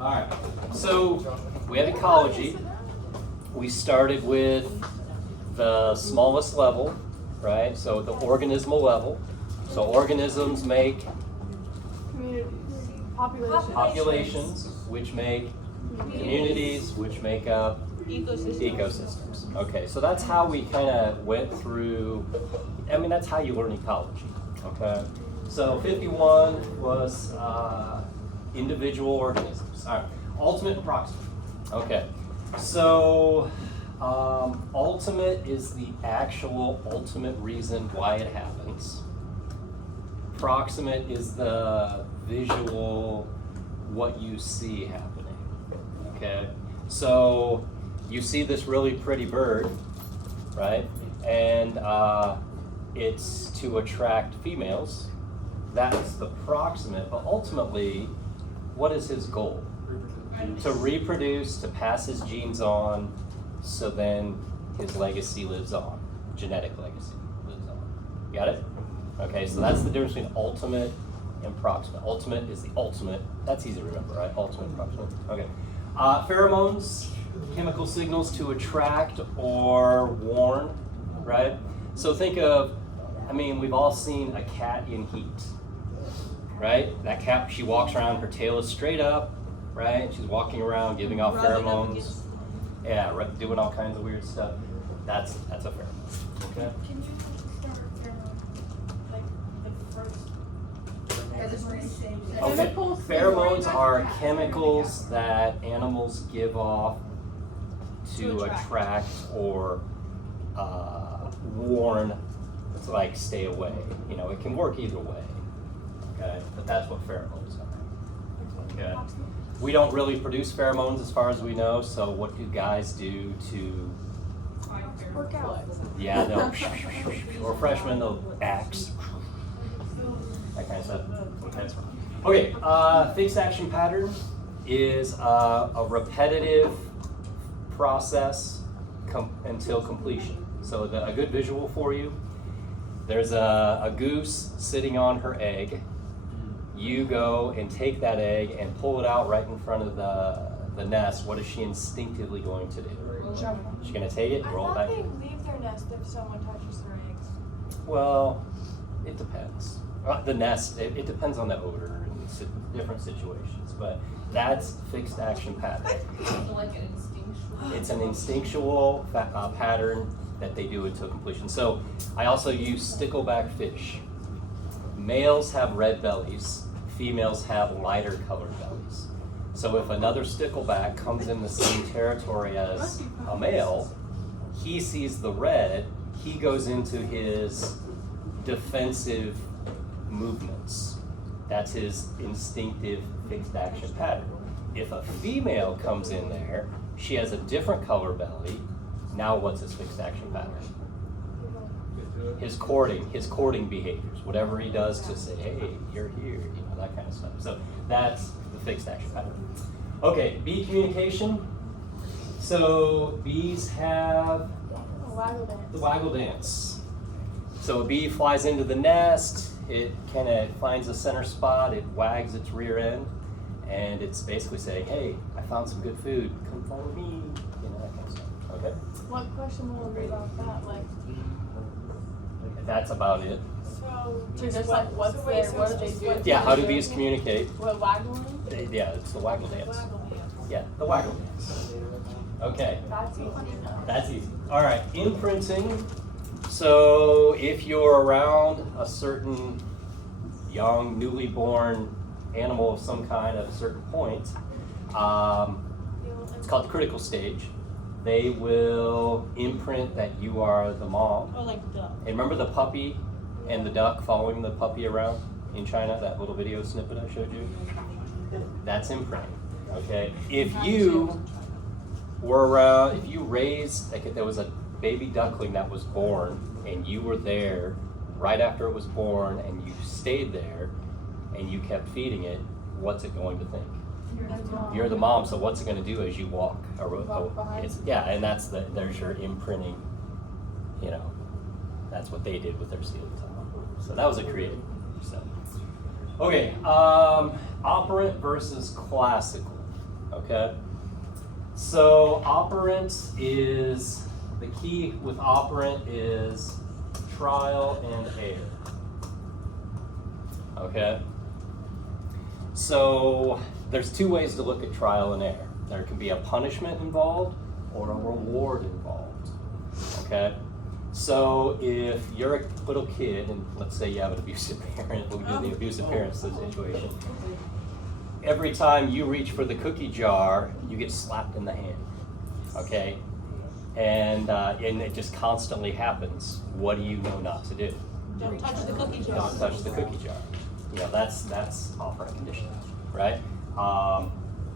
All right. So we have ecology. We started with the smallest level, right? So the organismal level. So organisms make populations, which make communities, which make up ecosystems. Okay, so that's how we kind of went through, I mean, that's how you learn ecology, okay? So 51 was individual organisms. All right, ultimate and proximate. Okay, so ultimate is the actual ultimate reason why it happens. Proximate is the visual, what you see happening, okay? So you see this really pretty bird, right? And it's to attract females. That's the proximate, but ultimately, what is his goal? To reproduce, to pass his genes on, so then his legacy lives on, genetic legacy lives on. Got it? Okay, so that's the difference between ultimate and proximate. Ultimate is the ultimate. That's easy to remember, right? Ultimate and proximate. Okay. Pheromones, chemical signals to attract or warn, right? So think of, I mean, we've all seen a cat in heat, right? That cat, she walks around, her tail is straight up, right? She's walking around, giving off pheromones. Yeah, doing all kinds of weird stuff. That's a pheromone. Okay. Can you start pheromone? Like the first. Okay. Pheromones are chemicals that animals give off to attract or warn, to like stay away. You know, it can work either way. Okay, but that's what pheromones are. Okay. We don't really produce pheromones as far as we know, so what do guys do to Work out. yeah, they'll or freshmen they'll axe. That kind of stuff. Okay, fixed action pattern is a repetitive process until completion. So a good visual for you, there's a goose sitting on her egg. You go and take that egg and pull it out right in front of the nest. What is she instinctively going to do? She's going to take it and roll it back. I thought they leave their nest if someone touches their eggs. Well, it depends. The nest, it depends on the odor and different situations, but that's fixed action pattern. Like an instinctual. It's an instinctual pattern that they do until completion. So I also use stickleback fish. Males have red bellies, females have lighter colored bellies. So if another stickleback comes in the same territory as a male, he sees the red, he goes into his defensive movements. That's his instinctive fixed action pattern. If a female comes in there, she has a different color belly. Now what's his fixed action pattern? His courting behaviors, whatever he does to say, hey, you're here, you know, that kind of stuff. So that's the fixed action pattern. Okay, bee communication. So bees have the waggle dance. So a bee flies into the nest, it kind of finds a center spot, it wags its rear end, and it's basically saying, hey, I found some good food, come follow me, you know, that kind of stuff. Okay? What question will we about that? Like, that's about it. so just like what's so there, so what do they do? Yeah, how do bees communicate? What, waggling? Yeah, it's the waggle dance. Yeah, the waggle dance. Okay, That's easy enough. that's easy. All right, imprinting. So if you're around a certain young, newly born animal of some kind at a certain point, it's called the critical stage. They will imprint that you are the mom. Oh, like duck. And remember the puppy and the duck following the puppy around in China, that little video snippet I showed you? That's imprinting, okay? If you were around, if you raised, like if there was a baby duckling that was born and you were there right after it was born and you stayed there and you kept feeding it, what's it going to think? You're the mom, so what's it going to do as you walk? Yeah, and there's your imprinting, you know, that's what they did with their sealed tongue. So that was a creative step. Okay, operant versus classical. Okay? So operant is, the key with operant is trial and error. Okay? So there's two ways to look at trial and error. There can be a punishment involved or a reward involved. Okay? So if you're a little kid and let's say you have an abusive parent, we'll do the abusive parent situation. Every time you reach for the cookie jar, you get slapped in the hand. Okay? And it just constantly happens. What do you know not to do? Don't touch the cookie jar. Don't touch the cookie jar. You know, that's operant conditioning, right?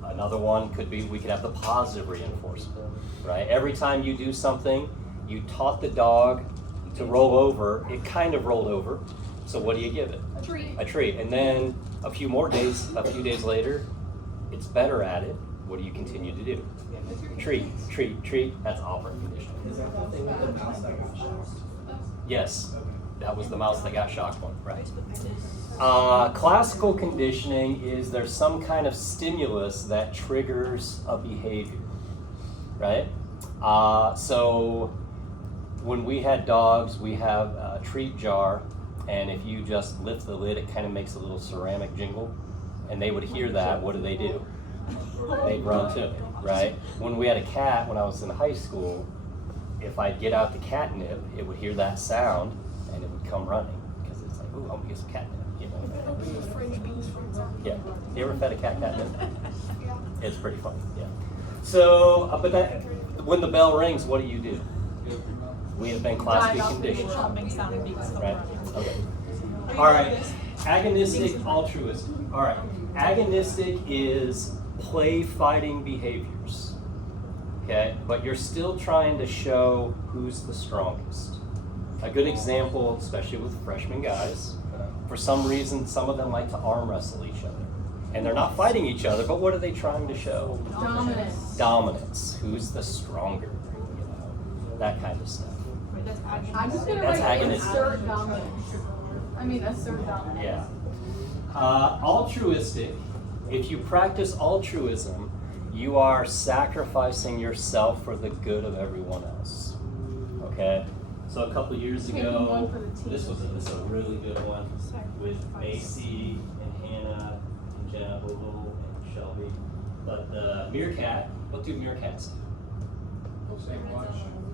Another one could be, we could have the positive reinforcement, right? Every time you do something, you taught the dog to roll over, it kind of rolled over. So what do you give it? A treat. A treat. And then a few days later, it's better at it. What do you continue to do? Treat, treat, treat. That's operant conditioning. Is that the thing with the mouse that got shocked? Yes, that was the mouse that got shocked one, right? Classical conditioning is there's some kind of stimulus that triggers a behavior, right? So when we had dogs, we have a treat jar, and if you just lift the lid, it kind of makes a little ceramic jingle, and they would hear that. What do? They'd run to it, right? When we had a cat, when I was in high school, if I'd get out the catnip, it would hear that sound, and it would come running, because it's like, ooh, I'm gonna get some catnip, you know? Yeah, you ever fed a cat catnip? It's pretty funny, yeah. So, but that, when the bell rings, what do? We have been classically conditioned. Right, okay. All right, agonistic, altruistic. All right, agonistic is play-fighting behaviors, okay? But you're still trying to show who's the strongest. A good example, especially with freshman guys, for some reason, some of them like to arm wrestle each other. And they're not fighting each other, but what are they trying to show? Dominance. Dominance. Who's the stronger? You know, that kind of stuff. I'm just gonna That's write agonist. assert dominance. I mean, assert dominance. Yeah. Altruistic. If you practice altruism, you are sacrificing yourself for the good of everyone else. Okay? So a couple years Taking ago, one for the team. this was a really good one with Macy and Hannah and Jenna Ogle and Shelby. But the meerkat, what do meerkats do?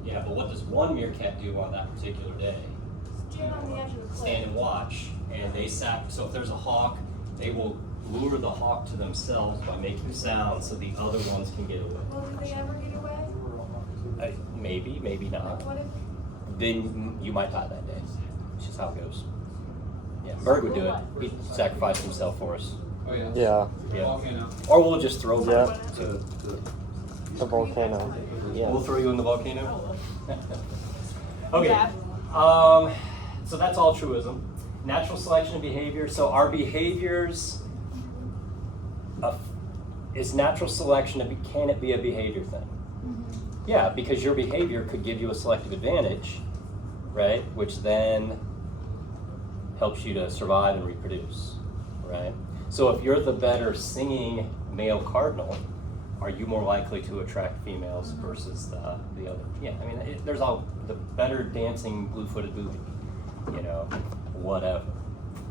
Yeah, but what does one meerkat do on that particular day? Stand on the edge of the cliff. Stand and watch, and they so if there's a hawk, they will lure the hawk to themselves by making sounds so the other ones can get away. Well, do they ever get away? Maybe, maybe not. What if? Then you might die that day. It's just how it goes. Yeah, Berg would do it. He'd sacrifice himself for us. Oh, yeah. Yeah, Yeah. Volcano. Or we'll just throw Yeah. Berg to the volcano. Yeah. We'll throw you in the volcano. Okay. Yeah. So that's altruism. Natural selection of behavior. So our behaviors, is natural selection, can it be a behavior thing? Yeah, because your behavior could give you a selective advantage, right? Which then helps you to survive and reproduce, right? So if you're the better singing male cardinal, are you more likely to attract females versus the other? Yeah, I mean, there's all the better dancing blue-footed booby, you know, whatever,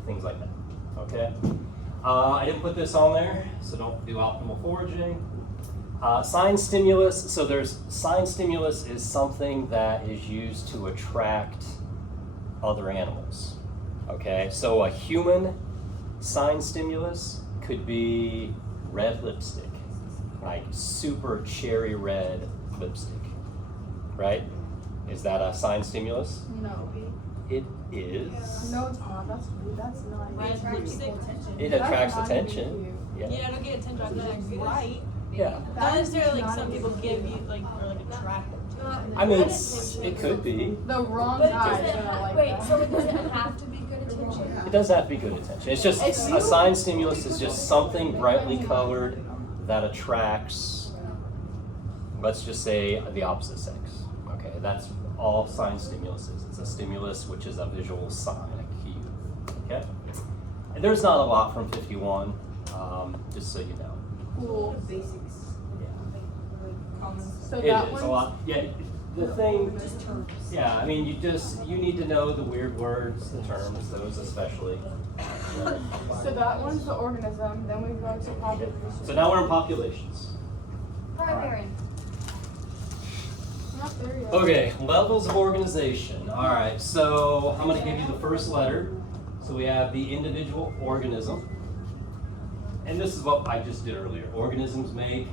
things like that. Okay. I didn't put this on there, so don't do optimal foraging. Sign stimulus. So there's sign stimulus is something that is used to attract other animals. Okay, so a human sign stimulus could be red lipstick, like super cherry red lipstick, right? Is that a sign stimulus? No. It is. No, it's not. That's not. Red lipstick. It That's attracts not attention. cute. Yeah, I don't get attention. I'm like, right. Yeah. Not necessarily like some people give you like or like attract. I mean, it could be. The wrong But guy does is it gonna like wait, that. so it doesn't have to be good attention? It doesn't have to be good attention. It's just a sign stimulus is just something brightly colored that attracts, let's just say, the opposite sex. Okay, that's all sign stimulus is. It's a stimulus which is a visual sign, a cue. Okay, and there's not a lot from 51, just so you know. Cool. So It that is one. a lot. Yeah, the thing. Yeah, I mean, you need to know the weird words, the terms, those especially. So that one's the organism. Then we go to population. So now we're in populations. Barbarian. Not there yet. Okay, levels of organization. All right, so I'm going to give you the first letter. So we have the individual organism. And this is what I just did earlier. Organisms make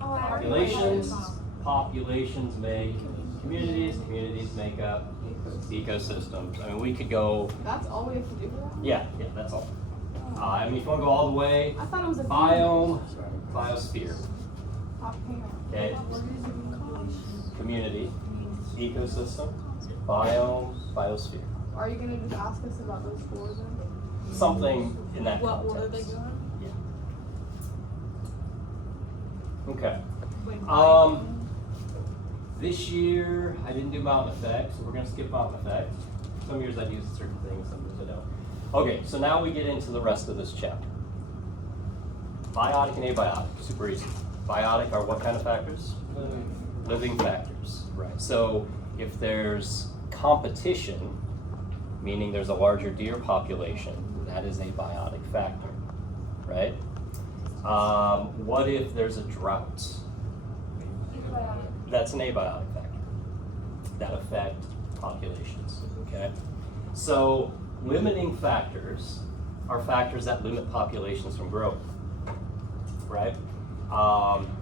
Oh, I already populations, wrote populations make communities, communities make up ecosystems. I mean, we could go, That's all we have to do for that. yeah, that's all. I mean, if you want to go all the way, I thought it was a biome, biosphere, Hang on. okay? Community, ecosystem, biome, biosphere. Are you gonna just ask us about those four then? Something in that What order they context. go in? Okay. Wait, This year I didn't do mountain effect, so we're gonna skip mountain effect. Some years I've used certain things, some years I don't. Okay, so now we get into the rest of this chapter. Biotic and abiotic, super easy. Biotic are what kind of factors? Living factors, right. So if there's competition, meaning there's a larger deer population, that is a biotic factor, right? What if there's a drought? That's an abiotic factor that affect populations, okay? So limiting factors are factors that limit populations from growth, right?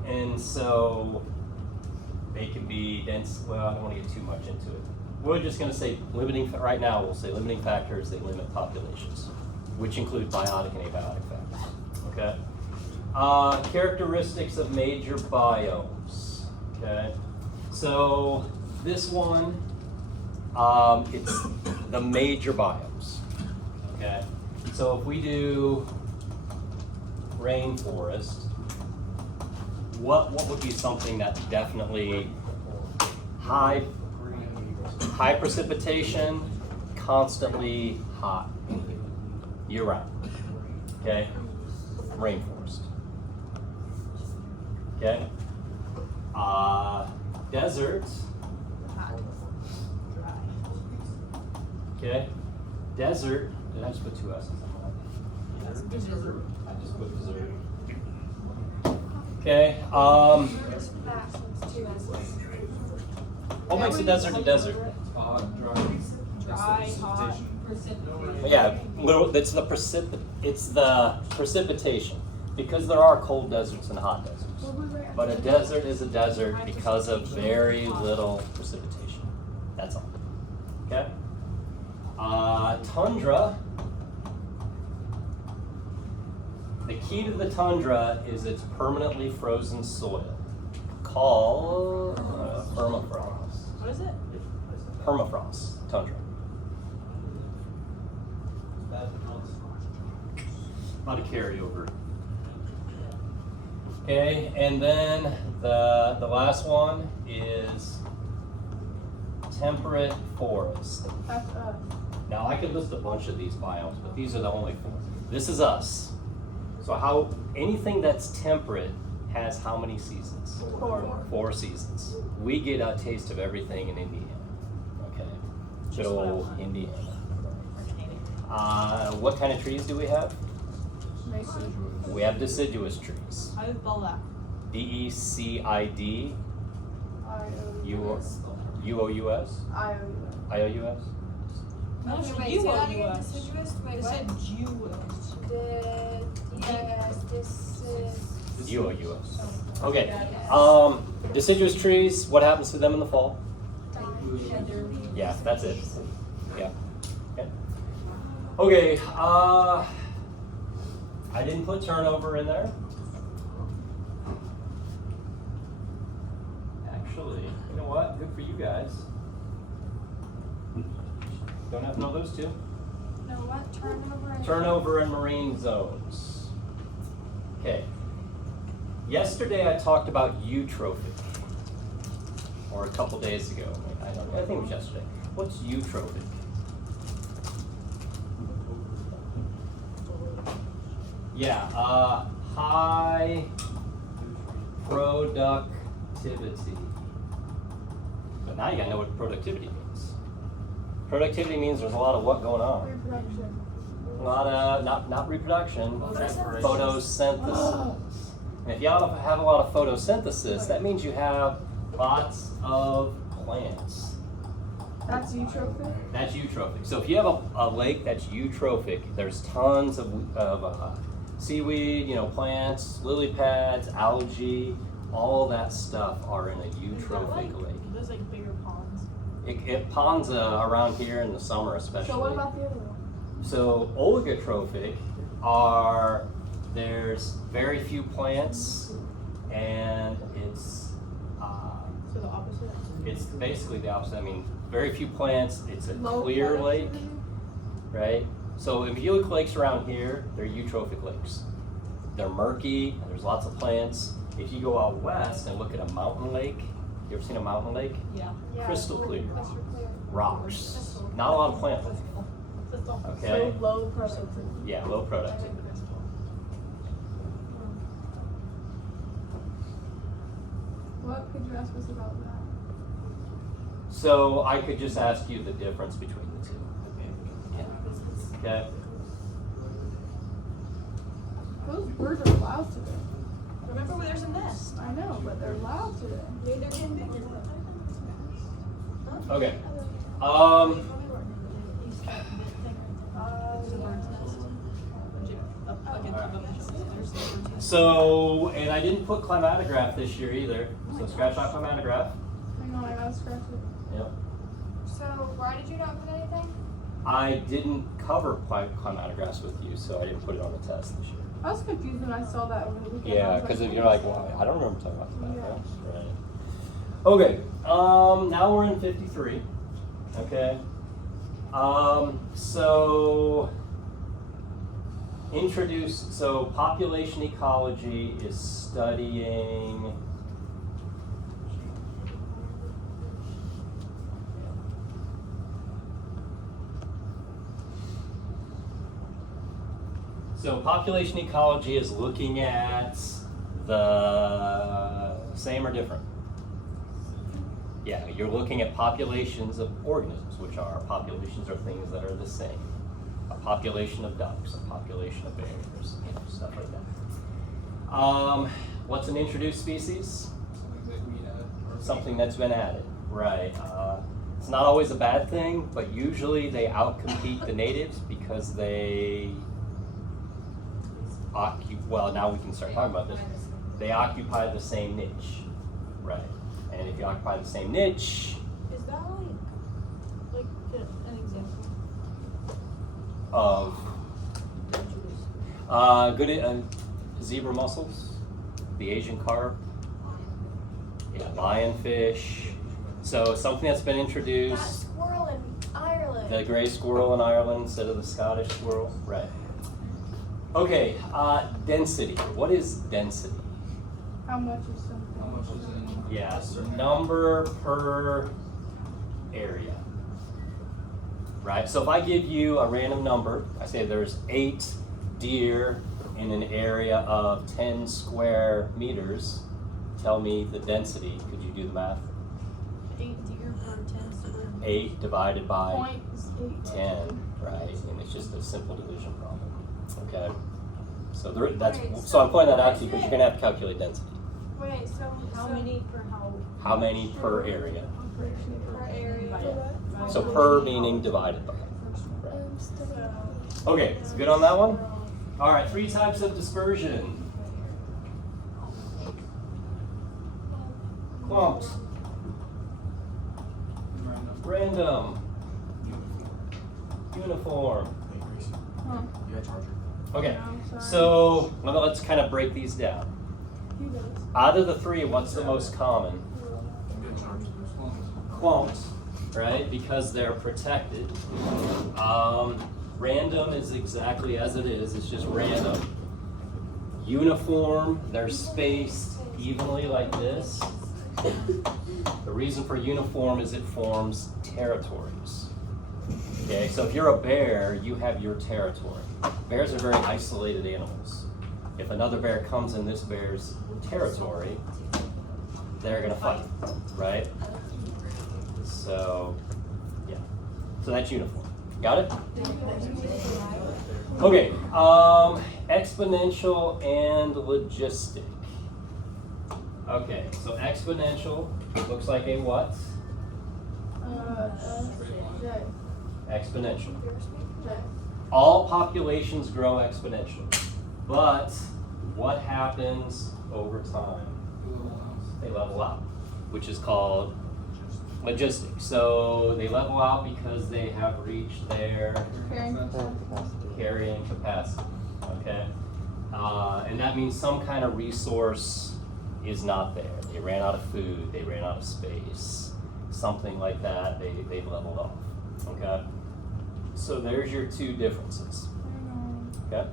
And so they can be dense, well, I don't want to get too much into it. We're just going to say right now we'll say limiting factors, they limit populations, which include biotic and abiotic factors, okay? Characteristics of major biomes, okay? So this one, it's the major biomes, okay? So if we do rainforest, what would be something that's definitely high precipitation, constantly hot, year round, okay? Rainforest. Okay. Desert. Okay. Desert. Did I just put two S's on that? Desert. I just put desert. Okay. What makes a desert a desert? Dry, hot. Yeah, it's the precipitation, because there are cold deserts and hot deserts. But a desert is a desert because of very little precipitation. That's all. Okay? Tundra. The key to the tundra is its permanently frozen soil, called permafrost. What is it? Permafrost, tundra. A lot of carryover. Okay, and then the last one is temperate forest. That's us. Now I could list a bunch of these biomes, but these are the only four. This is us. So anything that's temperate has how many seasons? 4. 4 seasons. We get a taste of everything in Indiana. Okay, good old Indiana. What kind of trees do we have? Mason. We have deciduous trees. I would spell that. DECID IOUS. UOUS? IOUS. IOUS? No, Okay, it's wait, you say that on again, US. deciduous, wait, It what? said Jewels. Yes, this is. UOUS. Okay. Deciduous trees, what happens to them in the fall? Yeah, that's it. Yeah. Okay. Okay, I didn't put turnover in there. Actually, you know what? Good for you guys. Don't have to know those two. No, what? Turnover and. Turnover in marine zones. Okay. Yesterday I talked about eutrophic. Or a couple days ago. I think it was yesterday. What's eutrophic? Yeah, high productivity. But now you gotta know what productivity means. Productivity means there's a lot of what going on? Reproduction. A lot of, not reproduction, photosynthesis. And if you have a lot of photosynthesis, that means you have lots of plants. That's eutrophic. That's eutrophic. So if you have a lake that's eutrophic, there's tons of seaweed, plants, lily pads, algae, all that stuff are in a eutrophic lake. There's like bigger ponds. It ponds around here in the summer especially. So what about the other one? So oligotrophic there's very few plants, and it's So the opposite. it's basically the opposite. I mean, very few plants. It's a Low clear lake, productivity? right? So if you look at lakes around here, they're eutrophic lakes. They're murky. And there's lots of plants. If you go out west and look at a mountain lake, you ever seen a mountain lake? Yeah. Yeah, Crystal clear. crystal clear. Rocks. Not a lot of plant life. Okay. So low productivity. Yeah, low productivity. What could you ask us about that? So I could just ask you the difference between the two. Okay. Those birds are loud today. Remember where there's a nest? I know, but they're loud today. Maybe they're getting bigger. Okay. So, and I didn't put climatograph this year either. So scratch out climatograph. Hang on, I gotta scratch it. Yep. So why did you not put anything? I didn't cover climatographs with you, so I didn't put it on the test this year. I was confused when I saw that over the weekend. I Yeah, was because like, if you're like, well, I don't remember talking about climatograps. Right. Okay. Now we're in 53. Okay. So population ecology is studying population ecology is looking at the same or different. Yeah, you're looking at populations of organisms, which are populations of things that are the same. A population of ducks, a population of bears, stuff like that. What's an introduced species? Something that's been added, right. It's not always a bad thing, but usually they outcompete the natives because they well, now we can start talking about this. They occupy the same niche, right? And if you occupy the same niche, Is that like an example? of zebra mussels, the Asian carp, lionfish. So something that's been That introduced, squirrel in Ireland. the gray squirrel in Ireland instead of the Scottish squirrel, right? Okay, density. What is density? How much is something? How much is in? Yes, number per area. Right? So if I give you a random number, I say there's 8 deer in an area of 10 square meters, tell me the density. Could you do the math? 8 deer per 10 square. 8 divided by 0.8. 10, right? And it's just a simple division problem. Okay? So Right, so I'm pointing that out to you because you're going to have to calculate density. Wait, so How many per how? How many per area? per area? So per meaning divided by. Okay, so good on that one? All right, 3 types of dispersion. Clumps, random, uniform. Huh. Yeah, charger. Okay, No, sorry. so let's kind of break these down. He does. Out of the 3, what's the most common? Good charger. Clumps, right? Because they're protected. Random is exactly as it is, it's just random. Uniform, they're spaced evenly like this. The reason for uniform is it forms territories. Okay, so if you're a bear, you have your territory. Bears are very isolated animals. If another bear comes in this bear's territory, they're gonna fight, right? So, yeah. So that's uniform. Got it? Okay, exponential and logistic. Okay, so exponential looks like a what? J. Exponential. J. All populations grow exponentially, but what happens over time? They level out, which is called logistic. So they level out because they have reached their carrying capacity, okay? And that means some kind of resource is not there. They ran out of food, they ran out of space, something like that, they've leveled off, okay? So there's your two differences, okay?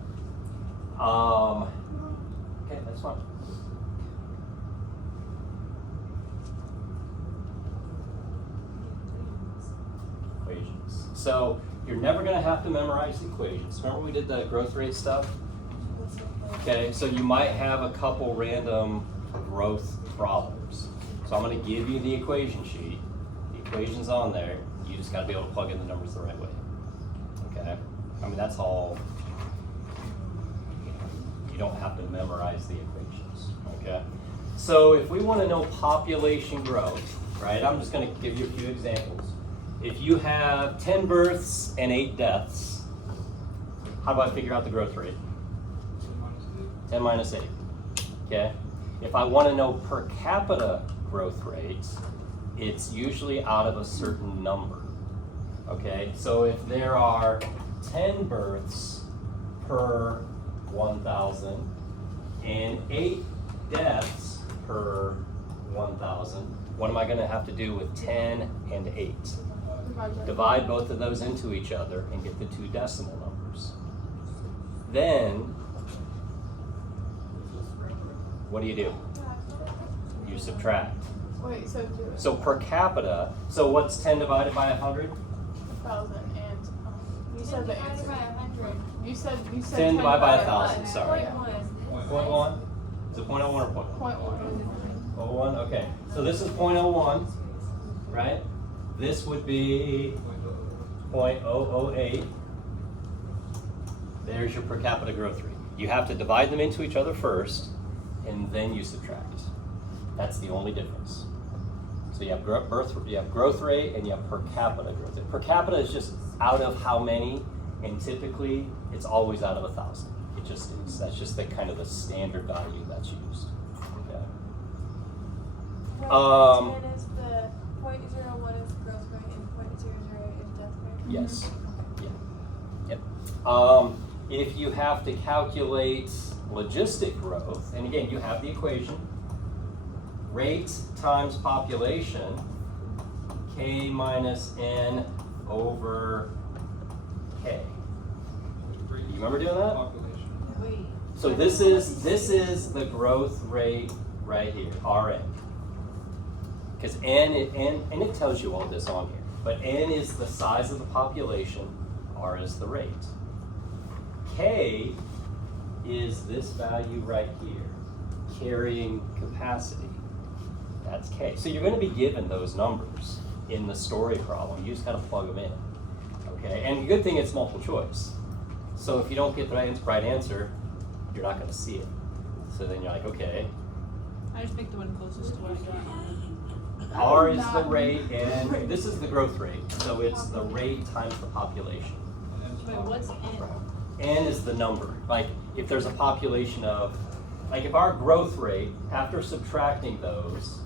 Okay, that's fine. Equations. So you're never gonna have to memorize the equations. Remember we did the growth rate stuff? Okay, so you might have a couple random growth problems. So I'm gonna give you the equation sheet. The equation's on there. You just gotta be able to plug in the numbers the right way. Okay? I mean, that's all. You don't have to memorize the equations. Okay? So if we wanna know population growth, right? I'm just gonna give you a few examples. If you have 10 births and 8 deaths, how do I figure out the growth rate? 10 minus 8, okay? If I want to know per capita growth rate, it's usually out of a certain number, okay? So if there are 10 births per 1,000 and 8 deaths per 1,000, what am I going to have to do with 10 and 8? Divide both of those into each other and get the two decimal numbers. Then, what do? You subtract. Wait, so do it. So per capita, so what's 10 divided by 100? 1,000 and you said the answer. 100. You said 10 divided by 1,000, Point sorry. one. 0.1? Is it 0.01 or 0.1? 0.1. 0.01, okay. So this is 0.01, right? This would be 0.008. There's your per capita growth rate. You have to divide them into each other first, and then you subtract. That's the only difference. So you have growth rate, and you have per capita growth rate. Per capita is just out of how many, and typically it's always out of 1,000. It just is. That's just the kind of the standard value that's used. Okay. 10 is the 0.01 is growth rate and 0.00 is death rate. Yes. Yeah. Yep. If you have to calculate logistic growth, and again, you have the equation, rate times population, K minus N over K. You remember doing that? So this is the growth rate right here, Rn. Because and it tells you all this on here, but N is the size of the population, R is the rate. K is this value right here, carrying capacity. That's K. So you're going to be given those numbers in the story problem. You just got to plug them in. Okay, and the good thing it's multiple choice. So if you don't get the right answer, you're not going to see it. So then you're like, okay, I just picked the one closest to what I got. R is the rate, and this is the growth rate. So it's the rate times the population. Wait, what's N? N is the number. Like if there's a population of, like if our growth rate, after subtracting those,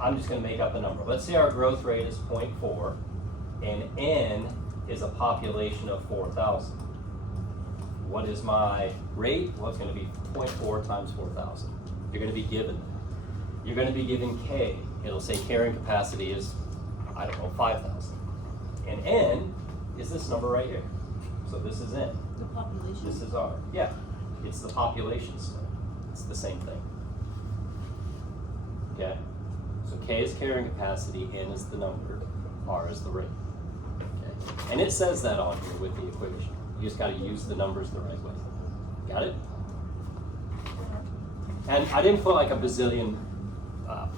I'm just going to make up a number. Let's say our growth rate is 0.4, and N is a population of 4,000. What is my rate? Well, it's going to be 0.4 times 4,000. You're going to be given that. You're going to be given K. It'll say carrying capacity is, I don't know, 5,000. And N is this number right here. So this is N. The population? This is R. Yeah, it's the population split. It's the same thing. Okay? So K is carrying capacity, N is the number, R is the rate. Okay? And it says that on here with the equation. You just got to use the numbers the right way. Got it? And I didn't put like a bazillion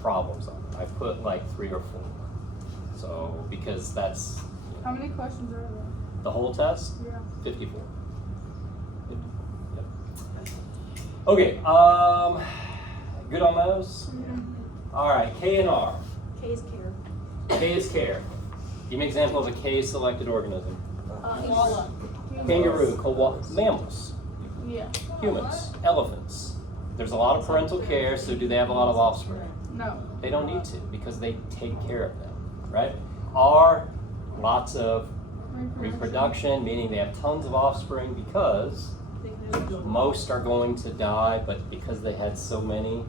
problems on it. I put like 3 or 4. So, because that's How many questions are there? the whole test, Yeah. 54. Yep. Okay, good on those? All right, K and R. K is care. K is care. Give me an example of a K selected organism. Koala. Kangaroo, mammals, Yeah. humans, elephants. There's a lot of parental care, so do they have a lot of offspring? No. They don't need to because they take care of them, right? R, lots of reproduction, meaning they have tons of offspring because most are going to die, but because they had so many,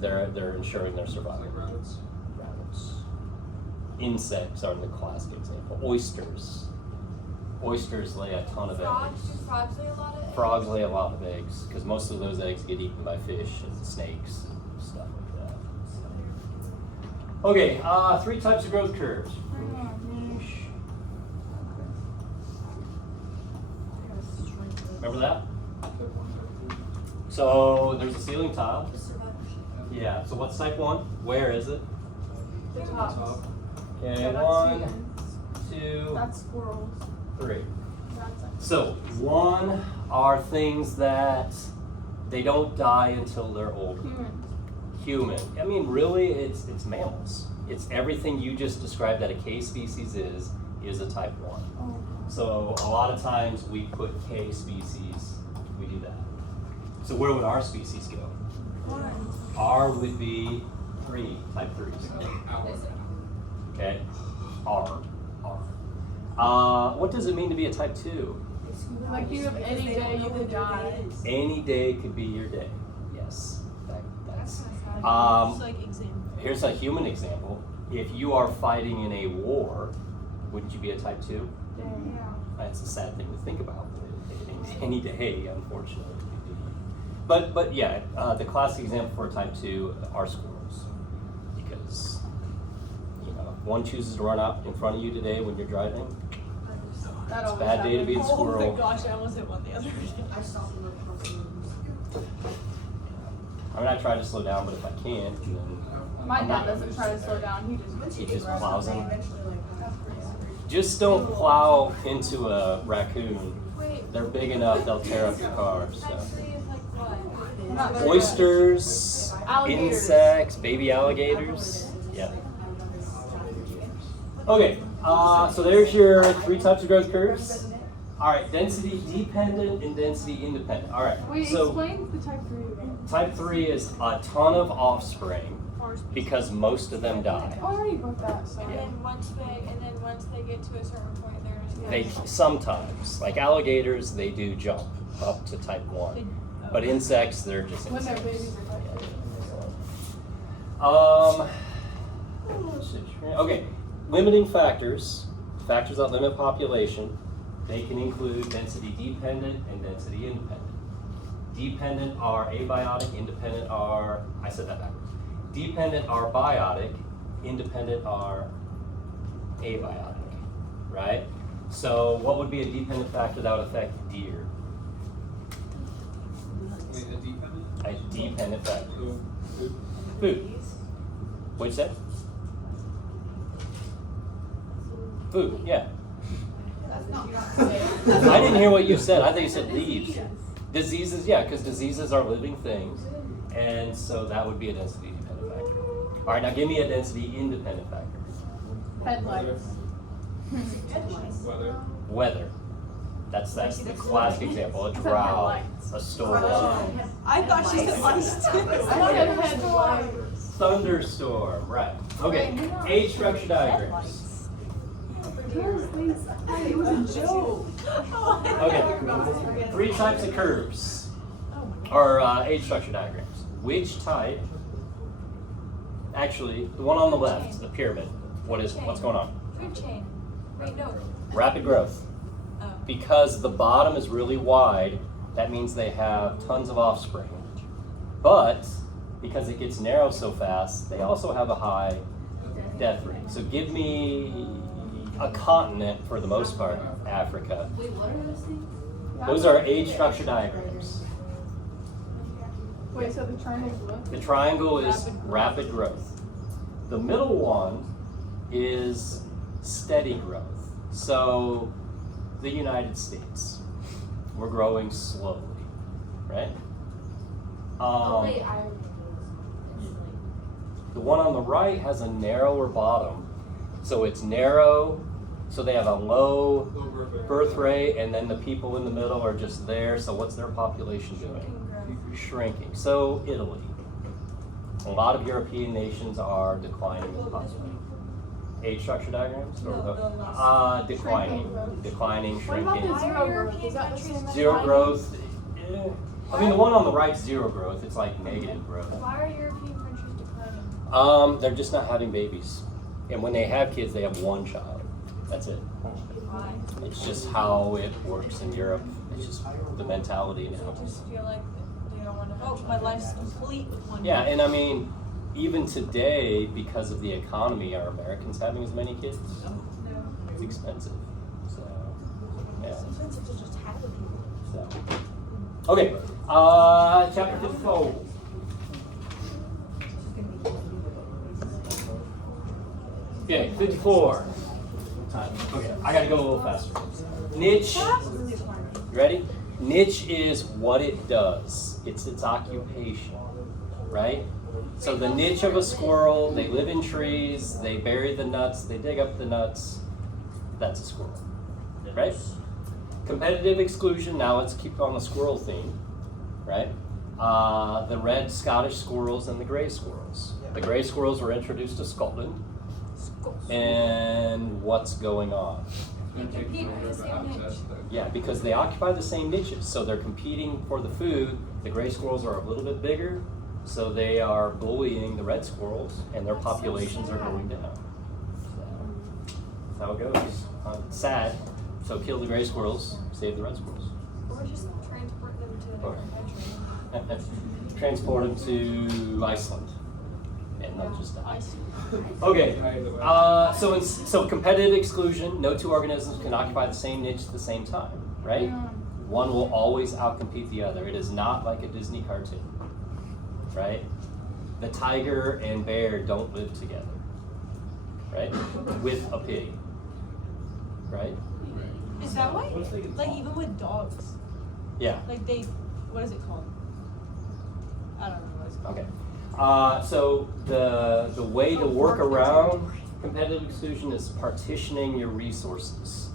they're ensuring their survival. Like rabbits. Rabbits. Insects are the classic example. Oysters. Oysters lay a ton of Frogs, eggs. do frogs lay a lot of eggs? Frogs lay a lot of eggs because most of those eggs get eaten by fish and snakes and stuff like that. Okay, 3 types of growth curves. Remember that? So there's a ceiling tile. Just survivors. Yeah, so what's type 1? Where is it? The top. Okay, Yeah, that's 1, humans. 2, That's squirrels. 3. That's So 1 are things that they don't die until they're older. humans. Human. I mean, really, it's mammals. It's everything you just described that a K species is a type 1. Oh. So a lot of times we put K species, we do that. So where would our species go? R would be 3, type 3s. Okay, R. What does it mean to be a type 2? Like you have any day you could die. Any day could be your day. Yes, that's. It's like example. Here's a human example. If you are fighting in a war, wouldn't you be a type 2? Yeah. That's a sad thing to think about. Any day, unfortunately. But yeah, the classic example for a type 2 are squirrels. Because, you know, if one chooses to run out in front of you today when you're driving, That it's a always bad day to be a happens. Oh my squirrel. gosh, I almost hit one the other day. I mean, I try to slow down, but if I can't, then My I'm dad not- doesn't try to slow down. He just plows in. Just don't plow into a raccoon. Wait, They're big enough, they'll tear up your car. So. type 3 is like what? Not very Oysters, Alligators. insects, baby alligators. Yeah. Okay, so there's your 3 types of growth curves. All right, density dependent and density independent. All right, Wait, so explain the type 3 again. type 3 is a ton of offspring because most of them die. Oh, I already wrote that, so. And then once they get to a certain point, they're just. They sometimes, like alligators, they do jump up to type 1. But insects, they're just When they're insects. babies, they're type 3. Okay, limiting factors, factors that limit population, they can include density dependent and density independent. Dependent are abiotic, independent are, I said that backwards. Dependent are biotic, independent are abiotic, right? So what would be a dependent factor that would affect deer? Wait, a dependent? A dependent factor. So, Food. What'd you say? Food, yeah. I didn't hear what you said. I think you said leaves. Diseases, yeah, because diseases are living things. And so that would be a density dependent factor. All right, now give me a density independent factor. Headlights. weather. Weather. That's the classic example. A said drought, headlights. a storm, I thought she said ice too. I said headlights. thunderstorm, right. Okay, age structure diagrams. It was a joke. Okay, 3 types of curves, or age structure diagrams. Which type, actually, the one on the left, the pyramid, what's going on? Food chain. Wait, no. Rapid growth. Oh. Because the bottom is really wide, that means they have tons of offspring. But, because it gets narrow so fast, they also have a high death rate. So give me a continent, for the most part, Africa. Wait, what are those things? Those are age structure diagrams. Wait, so the triangle's what? The triangle is rapid growth. The middle one is steady growth. So the United States, we're growing slowly, right? The one on the right has a narrower bottom. So it's narrow, so they have a low birth rate, and then the people in the middle are just there. So what's their population doing? Shrinking. So Italy. A lot of European nations are declining in population. Age structure diagrams? Declining. Declining, What about shrinking. the zero growth? Is that the same as Zero mine? growth. I mean, the one on the right's zero growth. It's like negative growth. Why are European countries declining? They're just not having babies. And when they have kids, they have one child. That's it. Why? It's just how it works in Europe. It's just the mentality I now. just feel like they don't want to. Oh, my life's complete with one. Yeah, and I mean, even today, because of the economy, are Americans having as many kids? No. It's expensive. So, yeah. It's expensive to just have the people. So. Okay, chapter 54. Okay, 54. Okay, I gotta go a little faster. Niche, you ready? Niche is what it does. It's its occupation, right? So the niche of a squirrel, they live in trees, they bury the nuts, they dig up the nuts. That's a squirrel, right? Competitive exclusion, now let's keep on the squirrel theme, right? The red Scottish squirrels and the gray squirrels. The gray squirrels were introduced to Scotland. And what's going on? compete for the same niche. Yeah, because they occupy the same niches, so they're competing for the food. The gray squirrels are a little bit bigger, so they are bullying the red squirrels, and their populations are going down. So, that's how it goes. Sad. So kill the gray squirrels, save the red squirrels. Or just transport them to a different country. Transport them to Iceland, and they'll just die. Okay, so competitive exclusion, no two organisms can occupy the same niche at the same time, right? One will always outcompete the other. It is not like a Disney cartoon, right? The tiger and bear don't live together, right? With a pig, right? Is that why? Like even with dogs, Yeah. like they, what is it called? I don't know what it's called. Okay. So the way to work around competitive exclusion is partitioning your resources,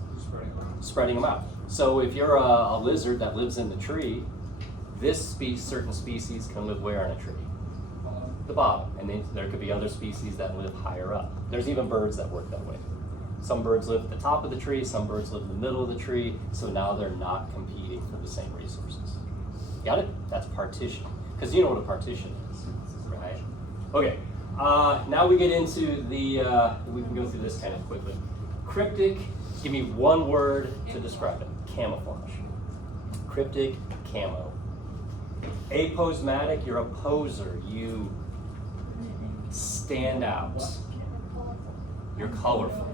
spreading them out. So if you're a lizard that lives in the tree, certain species can live where in a tree? The bottom, and then there could be other species that live higher up. There's even birds that work that way. Some birds live at the top of the tree, some birds live in the middle of the tree, so now they're not competing for the same resources. Got it? That's partition. Because you know what a partition is, right? Okay, now we get into the, we can go through this kind of quickly. Cryptic, give me one word to describe it. Camouflage. Cryptic, camo. Aposematic, you're a poser. You stand out. You're colorful,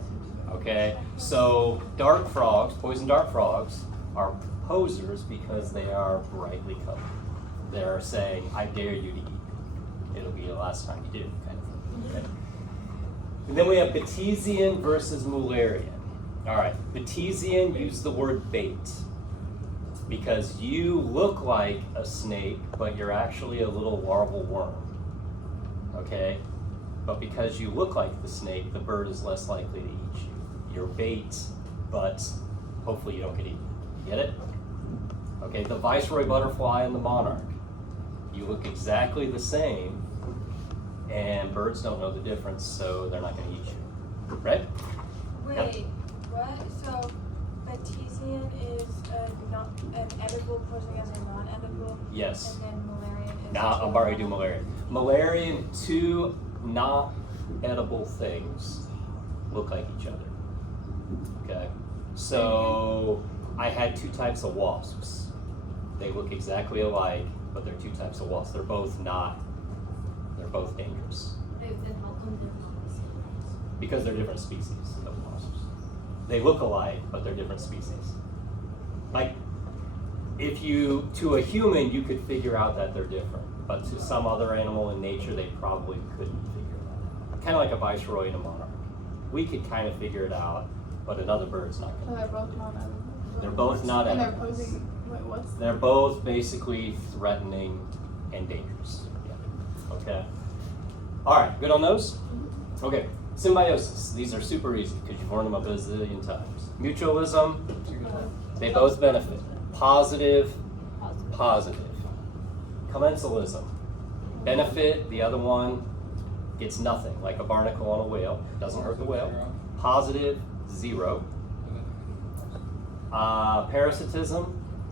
okay? So dart frogs, poison dart frogs, are posers because they are brightly colored. They're saying, I dare you to eat. It'll be the last time you do, kind of thing. Okay? And then we have Batesian versus Mullerian. All right, Batesian, use the word bait because you look like a snake, but you're actually a little larval worm. Okay? But because you look like the snake, the bird is less likely to eat you. You're bait, but hopefully you don't get eaten. Get it? Okay, the viceroy butterfly and the monarch. You look exactly the same, and birds don't know the difference, so they're not going to eat you. Right? Wait, what? So, Batesian is an edible posing as a non-edible? Yes. And then Mullerian is... Now, I'm already doing Mullerian. Mullerian, two not edible things look like each other. Okay? So, I had two types of wasps. They look exactly alike, but they're two types of wasps. They're both dangerous. Because they're different species of wasps. They look alike, but they're different species. Like, to a human, you could figure out that they're different. but to some other animal in nature, they probably couldn't figure that out. Kind of like a viceroy and a monarch. We could kind of figure it out, but another bird's not So going they're both non-edible. to. They're both not And they're animals. posing. Wait, what's? They're both basically threatening and dangerous. Yeah. Okay. All right, good on those? Okay, symbiosis. These are super easy because you've learned them a bazillion times. Mutualism, they both benefit. Positive, positive. Commensalism, benefit, the other one gets nothing, like a barnacle on a whale, doesn't hurt the whale. Positive, 0. Parasitism,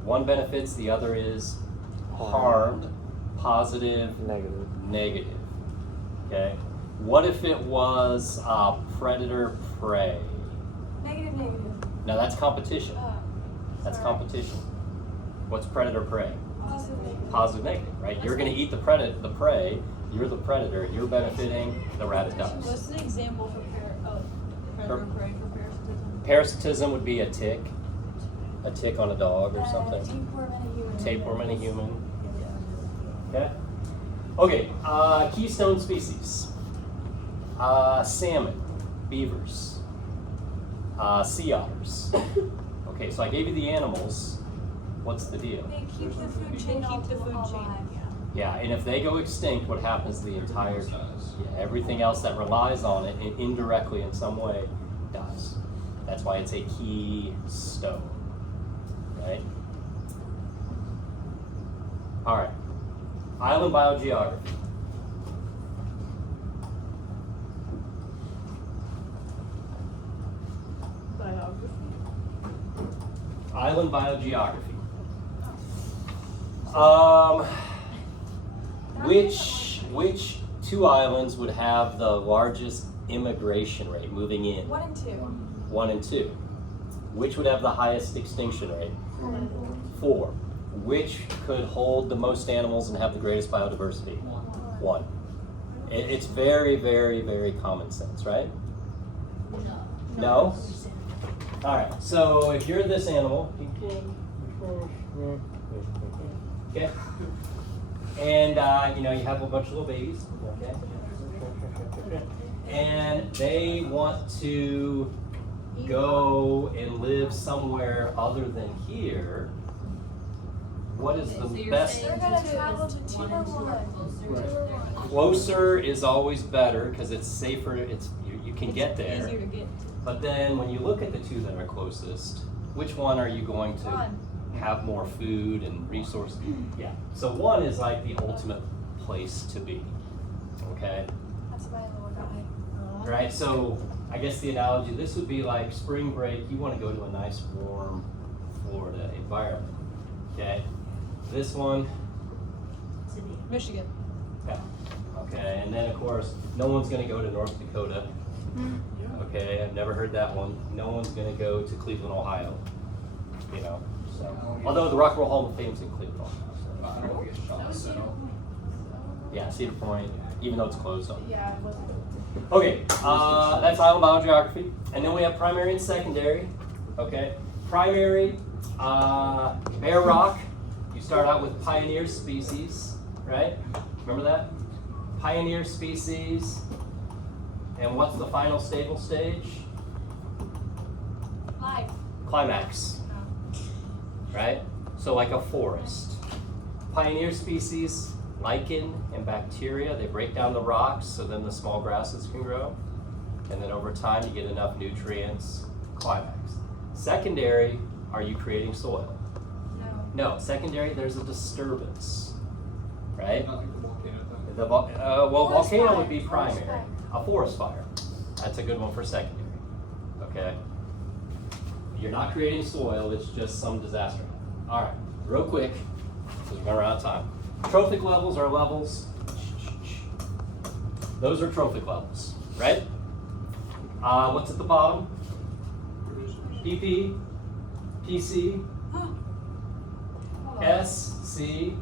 one benefits, the other is harmed. Positive, Negative. negative. Okay. What if it was predator prey? Negative, negative. Now that's competition. That's sorry. competition. What's predator prey? Positive, negative. Positive, negative, right? You're going to eat the prey. You're the predator. You're benefiting. The rabbit dies. What's an example for predator prey for parasitism? Parasitism would be a tick on a dog or something. Tapeworm in a human. Tapeworm in a human. Okay. Okay. Keystone species. Salmon, beavers, sea otters. Okay, so I gave you the animals. What's the deal? They keep the food chain They keep the food alive. chain, yeah. Yeah, and if they go extinct, what happens to the entire, everything else that relies on it indirectly in some way dies. That's why it's a keystone, right? All right, island biogeography. Biography. Island biogeography. Which two islands would have the largest immigration rate moving in? 1 and 2. 1 and 2. Which would have the highest extinction rate? 4. Which could hold the most animals and have the greatest biodiversity? 1. It's very, very, very common sense, right? No? All right, so if you're this animal, okay, and you have a bunch of little babies, okay, and they want to go and live somewhere other than here, what is the best? They're gonna travel to 2 or 1. Closer is always better because it's safer. You can get there. Easier to get to. But then when you look at the two that are closest, which one are you going to 1. have more food and resources? Yeah. So 1 is like the ultimate place to be. Okay. That's my little guy. Right. So I guess the analogy, this would be like spring break. You want to go to a nice warm Florida environment. Okay. This one. Michigan. Yeah. Okay. And then of course, no one's going to go to North Dakota. Okay, I've never heard that one. No one's going to go to Cleveland, Ohio. So although the Rock and Roll Hall of Fame's in Cleveland, Ohio. I don't want to get shot, so. Yeah, Cedar Point, even though it's closed on. Yeah, it wasn't. Okay, that's island biogeography. And then we have primary and secondary. Okay, primary, bare rock. You start out with pioneer species, right? Remember that? Pioneer species. And what's the final stable stage? Life. Climax. Right? So like a forest. Pioneer species, lichen and bacteria, they break down the rocks so then the small grasses can grow. And then over time you get enough nutrients. Climax. Secondary, are you creating soil? No. No, secondary, there's a disturbance. Right? Not like the volcano thing. Well, Forest volcano fire. would be Forest primary. fire. A forest fire. That's a good one for secondary. Okay? You're not creating soil, it's just some disaster. All right, real quick, because we're running out of time. Trophic levels are levels. Those are trophic levels, right? What's at the bottom? PP, PC, S, C,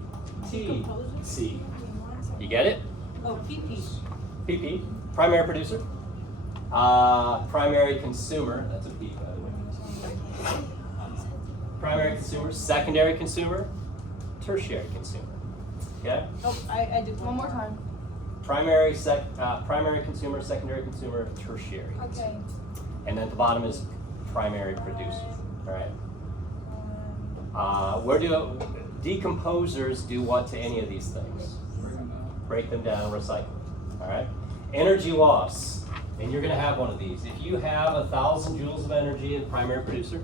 T, C. You get it? Oh, PP. PP, primary producer. Primary consumer, that's a P by the way. Primary consumer, secondary consumer, tertiary consumer. Okay? Oh, I did One more time. Primary consumer, secondary consumer, tertiary. Okay. And then at the bottom is primary producer. All right. Where do decomposers do what to any of these things? Break them down, recycle. All right. Energy loss, and you're going to have one of these. If you have 1,000 joules of energy in primary producer,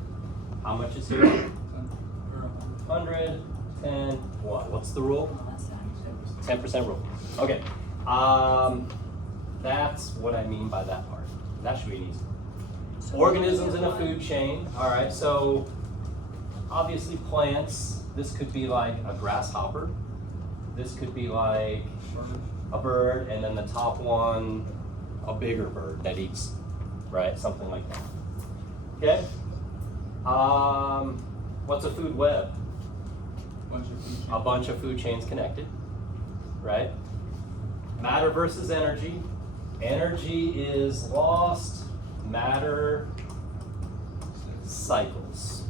how much is here? 100, 10, what? What's the rule? 10% rule. Okay. That's what I mean by that part. That should be easy. Organisms in a food chain. All right. So obviously plants. This could be like a grasshopper. This could be like a bird, and then the top one, a bigger bird that eats, right? Something like that. Okay. What's a food web? A bunch of food chains connected, right? Matter versus energy. Energy is lost, matter cycles.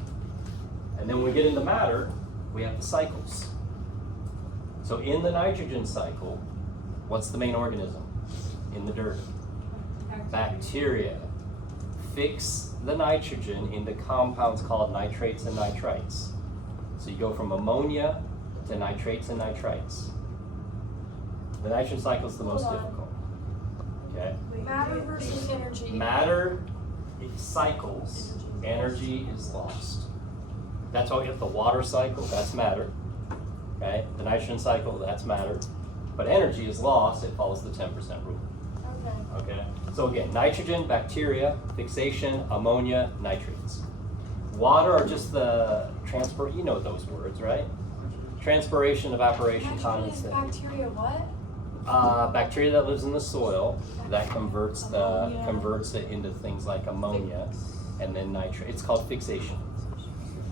And then when we get into matter, we have the cycles. So in the nitrogen cycle, what's the main organism in the dirt? Bacteria. Fix the nitrogen into compounds called nitrates and nitrites. So you go from ammonia to nitrates and nitrites. The nitrogen cycle is the most difficult. Okay? Matter versus energy. Matter cycles, energy is lost. That's why we have the water cycle, that's matter. Okay? The nitrogen cycle, that's matter. But energy is lost, it follows the 10% rule. Okay. Okay? So again, nitrogen, bacteria, fixation, ammonia, nitrates. Water are just the transport, you know those words, right? Transpiration, evaporation, Nitrogen is condensate. bacteria what? Bacteria that lives in the soil that converts it into things like ammonia and then nitrate. It's called fixation.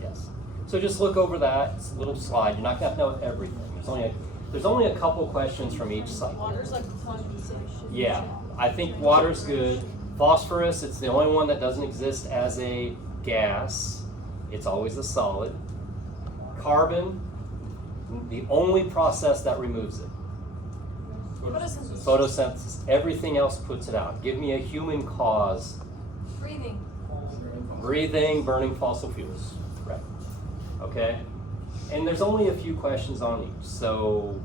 Yes. So just look over that. It's a little slide. You're not going to know everything. There's only a couple questions from each cycle. Water's like condensation. Yeah, I think water's good. Phosphorus, it's the only one that doesn't exist as a gas. It's always a solid. Carbon, the only process that removes it. Photosynthesis. Photosynthesis. Everything else puts it out. Give me a human cause. Breathing. Breathing, burning fossil fuels. Right. Okay? And there's only a few questions on each. So,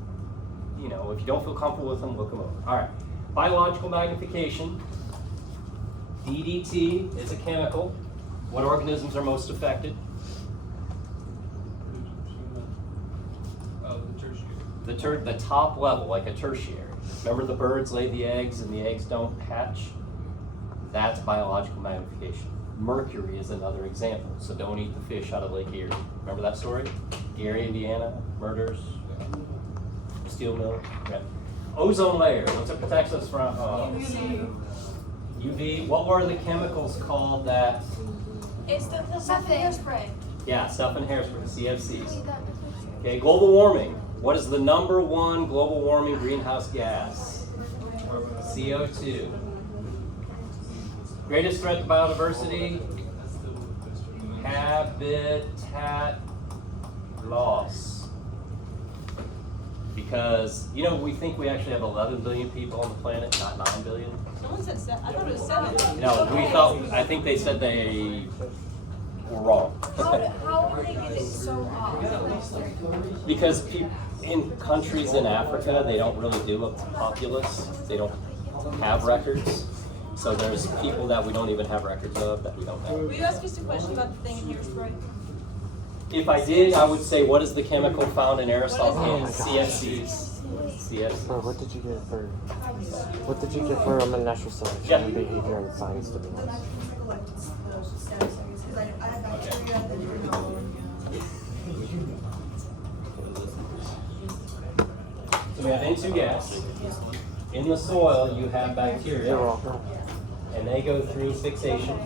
you know, if you don't feel comfortable with them, look them over. All right. Biological magnification. DDT is a chemical. What organisms are most affected? The top level, like a tertiary. Remember the birds lay the eggs and the eggs don't hatch? That's biological magnification. Mercury is another example, so don't eat the fish out of Lake Erie. Remember that story? Gary, Indiana, murders, steel mill. Okay. Ozone layer, what's it protects us from? UV. What were the chemicals called that? It's the stuff in hairspray. Yeah, stuff in hairspray, CFCs. Okay, global warming. What is the #1 global warming greenhouse gas? CO2. Greatest threat to biodiversity? Habitat loss. Because, you know, we think we actually have 11 billion people on the planet, not 9 billion. Someone said I thought it was 7. No, I think they said they were wrong. How do they get it so off? Because in countries in Africa, they don't really do a populace. They don't have records. So there's people that we don't even have records of that we don't know. Will you ask us a question about the thing in hairspray? If I did, I would say, what is the chemical found in aerosol What is it? cans? CFCs. Bro, what did you get for? What did you get for natural selection Yeah. and behavior and science to be honest? So we have N2 gas. In the soil, you have bacteria, You're welcome. and they go through fixation.